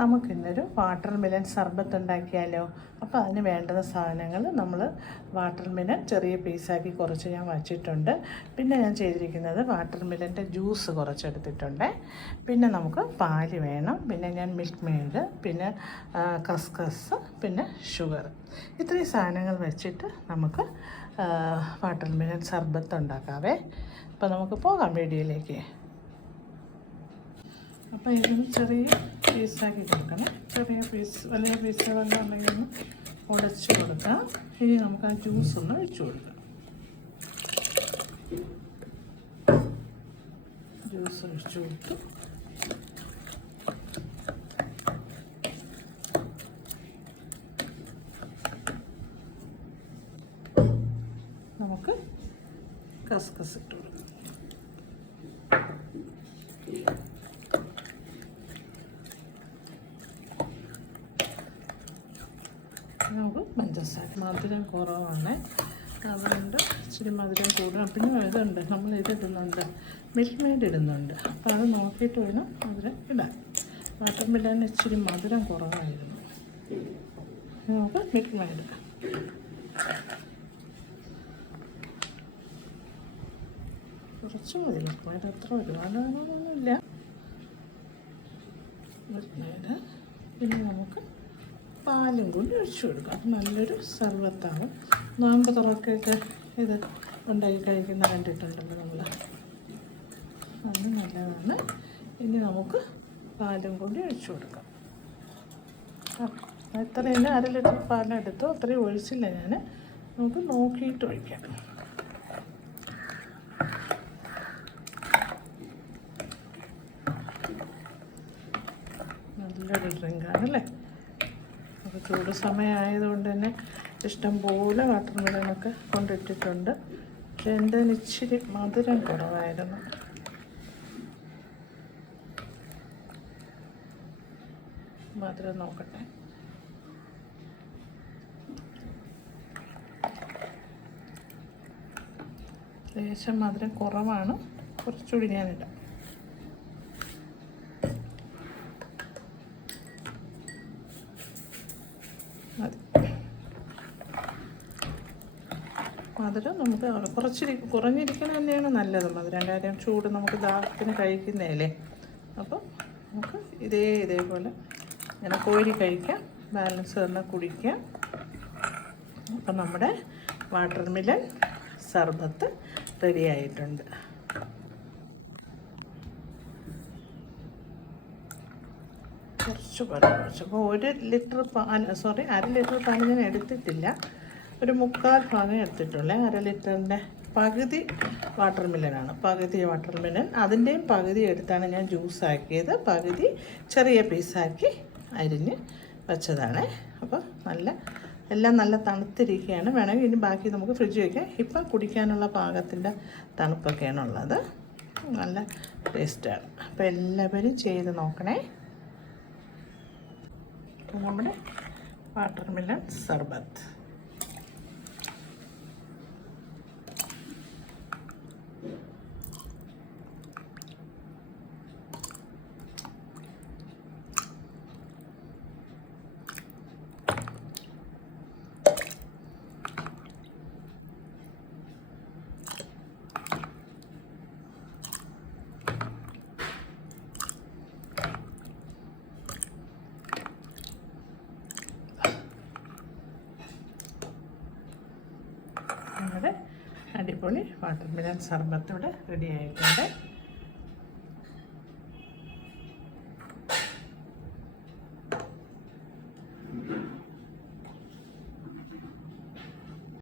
നമുക്കിന്നൊരു water melon സർബത്ത് ഉണ്ടാക്കിയാലോ. അപ്പോൾ അതിന് വേണ്ടുന്ന സാധനങ്ങൾ നമ്മൾ വാട്ടർ മെലൺ ചെറിയ പീസാക്കി കുറച്ച് ഞാൻ വച്ചിട്ടുണ്ട്. പിന്നെ ഞാൻ ചെയ്തിരിക്കുന്നത് വാട്ടർ മെലൻ്റെ ജ്യൂസ് കുറച്ചെടുത്തിട്ടുണ്ട്. പിന്നെ നമുക്ക് പാല് വേണം, പിന്നെ ഞാൻ മിൽക്ക് മെയ്ഡ്, പിന്നെ കസ്കസ്, പിന്നെ ഷുഗർ. ഇത്രയും സാധനങ്ങൾ വെച്ചിട്ട് നമുക്ക് വാട്ടർ മെലൺ സർബത്ത് ഉണ്ടാക്കാവേ. അപ്പോൾ നമുക്ക് പോകാം വീഡിയോയിലേക്ക്. അപ്പോൾ ഇതിന് ചെറിയ പീസാക്കി കൊടുക്കണം. ചെറിയ പീസ്, വലിയ പീസുകളെല്ലാം ഉണ്ടെങ്കിൽ ഒന്ന് ഉടച്ച് കൊടുക്കാം. ഇനി നമുക്ക് ആ ജ്യൂസ് ഒന്ന് ഒഴിച്ചു കൊടുക്കാം. ജ്യൂസ് ഒഴിച്ചു കൊടുത്തു. നമുക്ക് കസ്കസ് ഇട്ട് കൊടുക്കാം. നമുക്ക് പഞ്ചസാര മധുരം കുറവാണ്, അതുകൊണ്ട് ഇച്ചിരി മധുരം കൂടണം. പിന്നെ ഇതുണ്ട്, നമ്മൾ ഇതിടുന്നുണ്ട്, മിൽക്ക് മെയ്ഡ് ഇടുന്നുണ്ട്. അപ്പോൾ അത് നോക്കിയിട്ട് വേണം മധുരം ഇടാൻ. വാട്ടർ മെലണിന് ഇച്ചിരി മധുരം കുറവായിരുന്നു. നമുക്ക് മിൽക്ക് മെയ്ഡ് കുറച്ച് മതി. മിൽക്ക് മെയ്ഡ് അത്ര ഒരുപാടൊന്നുമില്ല. മിൽക്ക് മെയ്ഡ് പിന്നെ നമുക്ക് പാലും കൂടി ഒഴിച്ചു കൊടുക്കാം. അപ്പം നല്ലൊരു സർബത്താണ്. നോമ്പ് തുറക്കൊക്കെ ഇത് ഉണ്ടാക്കി കഴിക്കുന്ന കണ്ടിട്ടുണ്ടല്ലോ നമ്മൾ. അത് നല്ലതാണ്. ഇനി നമുക്ക് പാലും കൂടി ഒഴിച്ചു കൊടുക്കാം. എത്രയും 1/2 ലിറ്റർ പാലെടുത്തു, അത്രയും ഒഴിച്ചില്ല ഞാൻ. നമുക്ക് നോക്കിയിട്ട് ഒഴിക്കാം. നല്ലൊരു ഡ്രിങ്കാണല്ലേ. അപ്പോൾ ചൂട് സമയമായതുകൊണ്ട് തന്നെ ഇഷ്ടം പോലെ വാട്ടർ മെലണൊക്കെ കൊണ്ടിട്ടിട്ടുണ്ട്. പക്ഷെ എൻ്റെ ഇച്ചിരി മധുരം കുറവായിരുന്നു. മധുരം നോക്കട്ടെ. ലേശം മധുരം കുറവാണ്, കുറച്ചുകൂടി ഞാനിടാം. മതി. മധുരം നമുക്ക് കുറഞ്ഞിരിക്കുന്നത് തന്നെയാണ് നല്ലത്. മധുരം കാര്യം ചൂട് നമുക്ക് ദാഹത്തിന് കഴിക്കുന്നതല്ലേ. അപ്പം നമുക്ക് ഇതേപോലെ ഇങ്ങനെ കോരി കഴിക്കാം, ബാലൻസ് തന്നെ കുടിക്കാം. അപ്പം നമ്മുടെ വാട്ടർ മെലൺ സർബത്ത് റെഡി ആയിട്ടുണ്ട്. കുറച്ച് പാല് ഒഴിച്ചു. അപ്പോൾ 1 ലിറ്റർ പാൽ, 1/2 ലിറ്റർ പാൽ ഞാൻ എടുത്തിട്ടില്ല, ഒരു 3/4 ഭാഗം എടുത്തിട്ടുള്ളേ. 1/2 ലിറ്ററിൻ്റെ പകുതി വാട്ടർ മെലനാണ്. പകുതി വാട്ടർ മെലൻ, അതിൻ്റെയും പകുതി എടുത്താണ് ഞാൻ ജ്യൂസാക്കിയത്. പകുതി ചെറിയ പീസാക്കി അരിഞ്ഞ് വെച്ചതാണ്. അപ്പോൾ എല്ലാം നല്ല തണുത്തിരിക്കുകയാണ്. വേണമെങ്കിൽ ഇനി ബാക്കി നമുക്ക് ഫ്രിഡ്ജ് വയ്ക്കാം. ഇപ്പം കുടിക്കാനുള്ള പാകത്തിൻ്റെ തണുപ്പൊക്കെയാണ് ഉള്ളത്. നല്ല ടേസ്റ്റാണ്. അപ്പോൾ എല്ലാവരും ചെയ്ത് നോക്കണേ. നമ്മുടെ വാട്ടർ മെലൺ സർബത്ത് നമ്മുടെ അടിപൊളി വാട്ടർ മെലൺ സർബത്ത് ഇവിടെ റെഡി ആയിട്ടുണ്ട്.